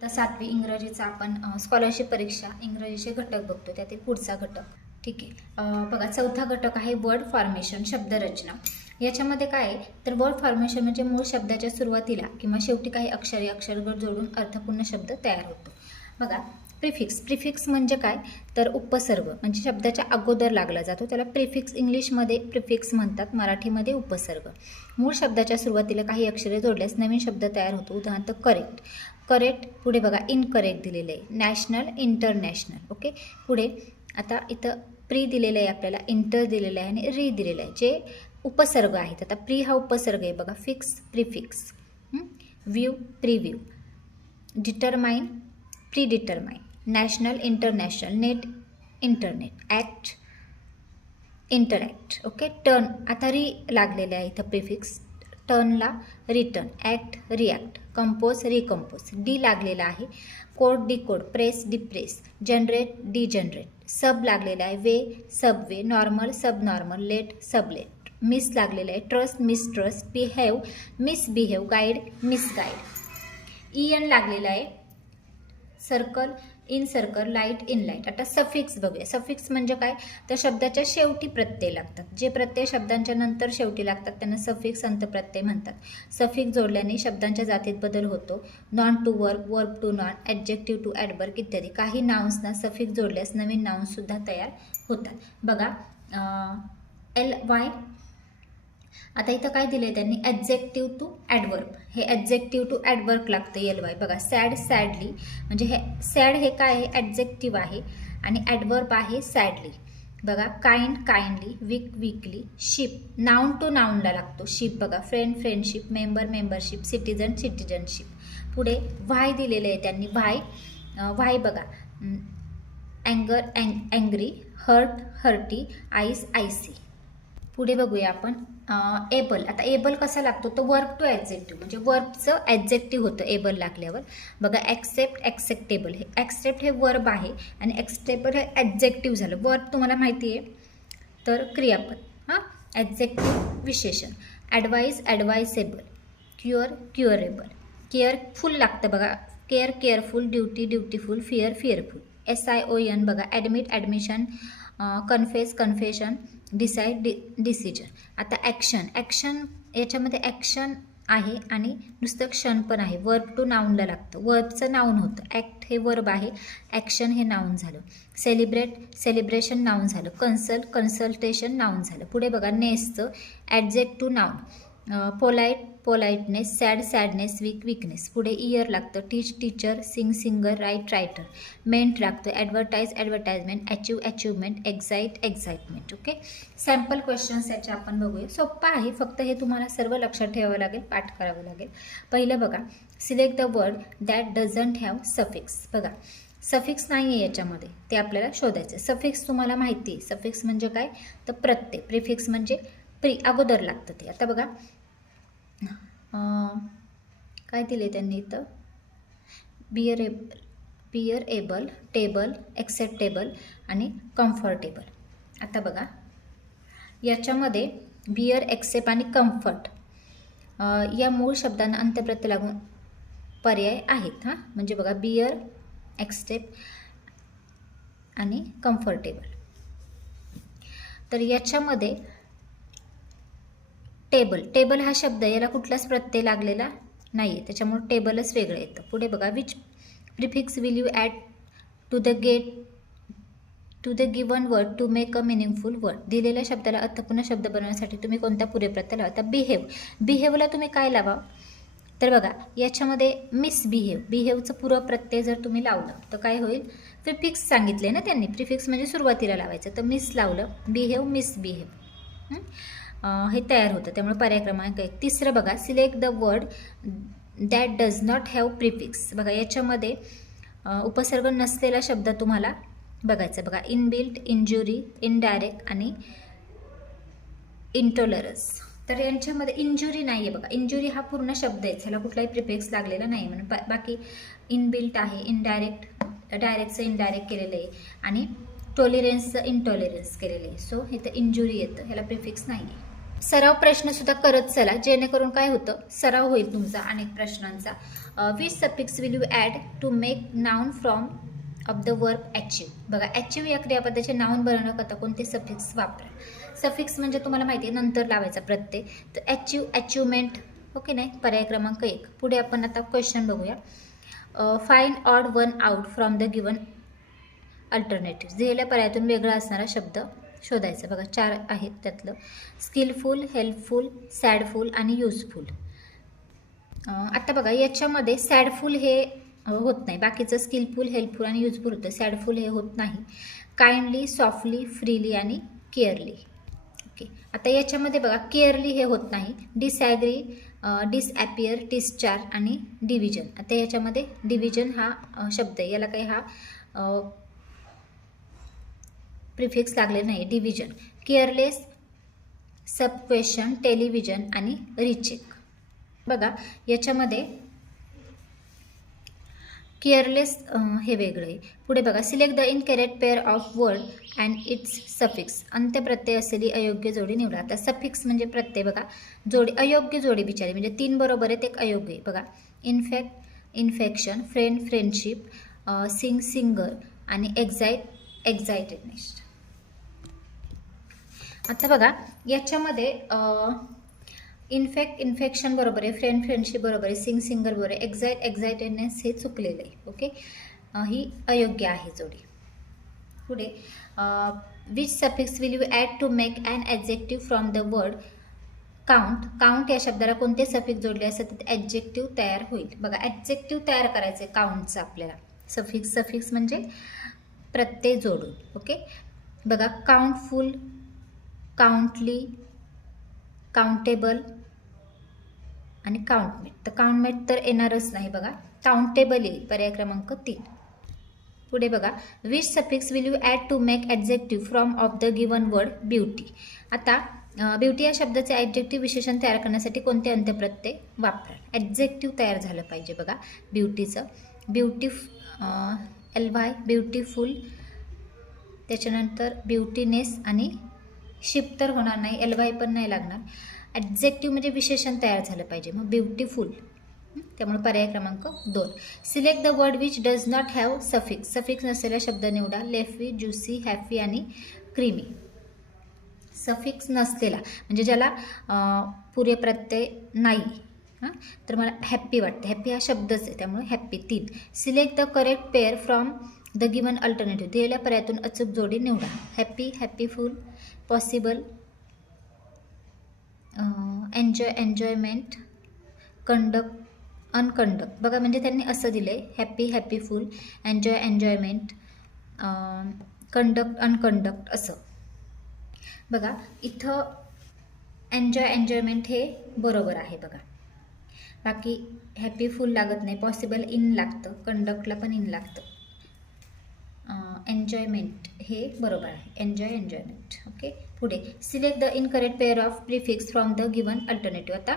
तर 7वी इंग्रजीचा आपण स्कॉलरशिप परीक्षा इंग्रजीचे घटक बघतो. त्यातील पुढचा घटक ठीक आहे. बघा, चौथा घटक आहे वर्ड फॉर्मेशन, शब्दरचना. याच्यामध्ये काय आहे तर वर्ड फॉर्मेशन म्हणजे मूळ शब्दाच्या सुरुवातीला किंवा शेवटी काही अक्षरगट जोडून अर्थपूर्ण शब्द तयार होतो. बघा, प्रिफिक्स म्हणजे काय तर उपसर्ग, म्हणजे शब्दाच्या अगोदर लागला जातो, त्याला प्रिफिक्स इंग्लिशमध्ये प्रिफिक्स म्हणतात, मराठीमध्ये उपसर्ग. मूळ शब्दाच्या सुरुवातीला काही अक्षरे जोडल्यास नवीन शब्द तयार होतो. उदाहरणार्थ करेक्ट, पुढे बघा इनकरेक्ट दिलेलं आहे, नॅशनल, इंटरनॅशनल. ओके, पुढे आता इथं प्री दिलेलं आहे, आपल्याला इंटर दिलेलं आहे आणि री दिलेलं आहे, जे उपसर्ग आहेत. आता प्री हा उपसर्ग आहे बघा, fix prefix, view preview, determine predetermine, national international, net internet, act interact. Okay, turn आता री लागलेले आहे इथं प्रिफिक्स, टर्नला return, act react, compose recompose, de लागलेला आहे, code decode, press depress, generate degenerate, sub लागलेला आहे, way subway, normal subnormal, let sublet, mis लागलेला आहे, trust mistrust, behave misbehave, guide misguide, EN लागलेला आहे, circle encircle, light enlight. आता suffix बघूया. सफिक्स म्हणजे काय तर शब्दाच्या शेवटी प्रत्यय लागतात, जे प्रत्यय शब्दांच्या नंतर शेवटी लागतात त्यांना सफिक्स अंतप्रत्यय म्हणतात. सफिक्स जोडल्याने शब्दांच्या जातीत बदल होतो. Noun to verb, verb to noun, adjective to adverb इत्यादी. काही नाउन्सना सफिक्स जोडल्यास नवीन नाउन्ससुद्धा तयार होतात. बघा, LY. आता इथं काय दिलं आहे त्यांनी, ॲडजेक्टिव्ह टू ॲडवर्ब, हे ॲडजेक्टिव्ह टू ॲडवर्ब लागतं LY. बघा, सॅड सॅडली, म्हणजे हे सॅड हे काय आहे ॲडजेक्टिव्ह आहे आणि ॲडवर्ब आहे सॅडली. बघा, kind kindly, week weekly, ship noun to नाउनला लागतो शिप. बघा, friend friendship, member membership, citizen citizenship. पुढे व्हाय दिलेले आहे त्यांनी, व्हाय बघा, अँगर angry, hurt hurty, ice icy. पुढे बघूया आपण एबल. आता एबल कसा लागतो तो वर्ब टू ॲडजेक्टिव्ह, म्हणजे वर्बचं ॲडजेक्टिव्ह होतं एबल लागल्यावर. बघा, ॲक्सेप्ट ॲक्सेप्टेबल, हे ॲक्सेप्ट हे वर्ब आहे आणि ॲक्सेप्टेबल हे ॲडजेक्टिव्ह झालं. वर्ब तुम्हाला माहिती आहे तर क्रियापद, ॲडजेक्टिव्ह विशेषण. Advise advisable, cure curable, careful लागतं बघा, care careful, duty dutiful, fear fearful, SION. बघा, admit admission, confess confession, decide decision. आता ॲक्शन याच्यामध्ये ॲक्शन आहे आणि नुसतं क्षण पण आहे, वर्ब टू नाऊनला लागतं, वर्बचं नाऊन होतं. ॲक्ट हे वर्ब आहे, ॲक्शन हे नाऊन झालं. सेलिब्रेशन नाऊन झालं. कन्सल्टेशन नाऊन झालं. पुढे बघा, नेसचं adject to noun, politeness, sad sadness, weakness. पुढे इयर लागतं, टीचर, सिंगर, रायटर. मेंट लागतं, advertisement, achievement, excitement. Okay, sample questions याचे आपण बघूया. सोप्पा आहे, फक्त हे तुम्हाला सर्व लक्षात ठेवावं लागेल, पाठ करावं लागेल. पहिलं बघा, select the word that doesn't have suffix. बघा, सफिक्स नाही आहे याच्यामध्ये, ते आपल्याला शोधायचं. सफिक्स तुम्हाला माहिती आहे, सफिक्स म्हणजे काय तर प्रत्यय. प्रिफिक्स म्हणजे अगोदर लागतं ते. आता बघा, काय दिले त्यांनी इथं, बिअर एबल, टेबल, एक्सेप्टेबल आणि कम्फर्टेबल. आता बघा, याच्यामध्ये बिअर, एक्सेप्ट आणि कम्फर्ट या मूळ शब्दांना अंत्यप्रत्यय लागून पर्याय आहेत. म्हणजे बघा, बिअर, एक्सेप्ट आणि कम्फर्टेबल. तर याच्यामध्ये टेबल हा शब्द, याला कुठलाच प्रत्यय लागलेला नाही आहे, त्याच्यामुळे टेबलच वेगळं येतं. पुढे बघा, which prefix will you add to the given word to make a meaningful word. दिलेल्या शब्दाला अर्थपूर्ण शब्द बनवण्यासाठी तुम्ही कोणता पूर्व प्रत्यय लावता. बिहेवला तुम्ही काय लावा तर बघा, याच्यामध्ये बिहेवचं पूर्व प्रत्यय जर तुम्ही लावलं तर काय होईल, प्रिफिक्स सांगितले ना त्यांनी, प्रिफिक्स म्हणजे सुरुवातीला लावायचं, तर मिस लावलं, बिहेव मिसबिहेव, हे तयार होतं. त्यामुळे पर्याय क्रमांक 1. तिसरं बघा, select the word that does not have prefix. बघा, याच्यामध्ये उपसर्ग नसलेला शब्द तुम्हाला बघायचा. बघा, इनबिल्ट, इंजुरी, इनडायरेक्ट आणि इंटॉलरन्स. तर यांच्यामध्ये इंजुरी नाही आहे. बघा, इंजुरी हा पूर्ण शब्द आहे, ह्याला कुठलाही प्रिफिक्स लागलेला नाही, म्हणून बाकी इनबिल्ट आहे, डायरेक्टचं इनडायरेक्ट केलेलं आहे आणि टॉलरन्सचं इंटॉलरन्स केलेलं आहे. सो इथं इंजुरी येतं, ह्याला प्रिफिक्स नाही आहे. सराव प्रश्न सुद्धा करत चला, जेणेकरून काय होतं, सराव होईल तुमचा अनेक प्रश्नांचा. Which suffix will you add to make noun from of the verb achieve. बघा अचीव या क्रियापदाचे नाउन बनवण्याकरता कोणते सफिक्स वापरा. सफिक्स म्हणजे तुम्हाला माहिती आहे नंतर लावायचा प्रत्यय. तर अचीव, अचिव्हमेंट, ओके नाही, पर्याय क्रमांक 1. पुढे आपण आता क्वेश्चन बघूया. Find odd one out from the given alternative. दिलेल्या पर्यायातून वेगळा असणारा शब्द शोधायचा. बघा 4 आहेत त्यातलं. स्किलफुल, हेल्पफुल, सॅडफुल आणि युजफुल. आता बघा याच्यामध्ये सॅडफुल हे होत नाही, बाकीचं स्किलफुल, हेल्पफुल आणि युजफुल होतं. सॅडफुल हे होत नाही. काइंडली, सॉफ्टली, फ्रीली आणि केअरली. ओके, आता याच्यामध्ये बघा केअरली हे होत नाही. डिसॲग्री, डिसॲपियर, डिस्चार्ज आणि डिव्हिजन. आता याच्यामध्ये डिव्हिजन हा शब्द आहे, याला काही हा प्रिफिक्स लागलेला नाही. Division. Careless, sub question, television आणि रिचेक. बघा याच्यामध्ये केअरलेस हे वेगळं आहे. पुढे बघा select the incorrect pair of word and its suffix. अंत्यप्रत्यय असलेली अयोग्य जोडी निवडा. आता सफिक्स म्हणजे प्रत्यय. बघा जोडी, अयोग्य जोडी बिचारी, म्हणजे 3 बरोबर आहेत, 1 अयोग्य आहे. बघा infect, infection, friend, friendship, sing, singer आणि एक्झाइट, एक्झाइटेडनेस. आता बघा याच्यामध्ये इन्फेक्ट, इन्फेक्शन बरोबर आहे, फ्रेंड, फ्रेंडशिप बरोबर आहे, सिंग, सिंगर बरोबर आहे, एक्झाइट, एक्झाइटेडनेस हे चुकलेलं आहे. ओके, ही अयोग्य आहे जोडी. पुढे which suffix will you add to make an adjective from the word count. Count या शब्दाला कोणते सफिक्स जोडले असतात तर ॲडजेक्टिव्ह तयार होईल. बघा ॲडजेक्टिव्ह तयार करायचं आहे काउंटचं आपल्याला. सफिक्स, सफिक्स म्हणजे प्रत्यय जोडून. ओके, बघा काउंटफुल, काउंटली, काउंटेबल आणि काउंटमेट. तर काउंटमेट तर येणारच नाही. बघा काउंटेबल येईल, पर्याय क्रमांक 3. पुढे बघा which suffix will you add to make adjective from of the given word beauty. आता ब्युटी या शब्दाचे ॲडजेक्टिव्ह विशेषण तयार करण्यासाठी कोणते अंत्यप्रत्यय वापरा. ॲडजेक्टिव्ह तयार झालं पाहिजे. बघा ब्युटीचं LY, ब्युटिफुल, त्याच्यानंतर ब्युटीनेस आणि शिप तर होणार नाही, LY पण नाही लागणार. ॲडजेक्टिव्ह म्हणजे विशेषण तयार झालं पाहिजे. मग ब्युटिफुल, त्यामुळे पर्याय क्रमांक 2. Select the word which does not have suffix. Suffix नसलेला शब्द निवडा. लेफी, ज्युसी, हॅपी आणि क्रीमी. सफिक्स नसलेला म्हणजे ज्याला पुरे प्रत्यय नाही. तर मला हॅप्पी वाटते. हॅप्पी हा शब्दच आहे, त्यामुळे happy 3. Select the correct pair from the given alternative. दिलेल्या पर्यायातून अचूक जोडी निवडा. Happy, happyful, possible, enjoy, enjoyment, conduct, unconduct. बघा म्हणजे त्यांनी असं दिलं आहे happy, happyful, enjoy, enjoyment, conduct, unconduct असं. बघा इथं एन्जॉय, एन्जॉयमेंट हे बरोबर आहे. बघा बाकी हॅपीफुल लागत नाही, पॉसिबल इन लागतं, कंडक्टला पण इन लागतं. एन्जॉयमेंट हे बरोबर आहे. Enjoy, enjoyment. ओके, पुढे select the incorrect pair of prefix from the given alternative. आता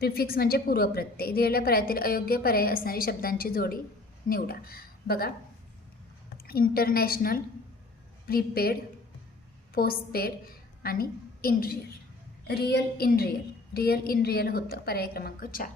प्रिफिक्स म्हणजे पूर्वप्रत्यय. दिलेल्या पर्यायातील अयोग्य पर्याय असणारी शब्दांची जोडी निवडा. बघा इंटरनॅशनल, प्रीपेड, पोस्टपेड आणि in real. Real in real, real in real होतं, पर्याय क्रमांक 4.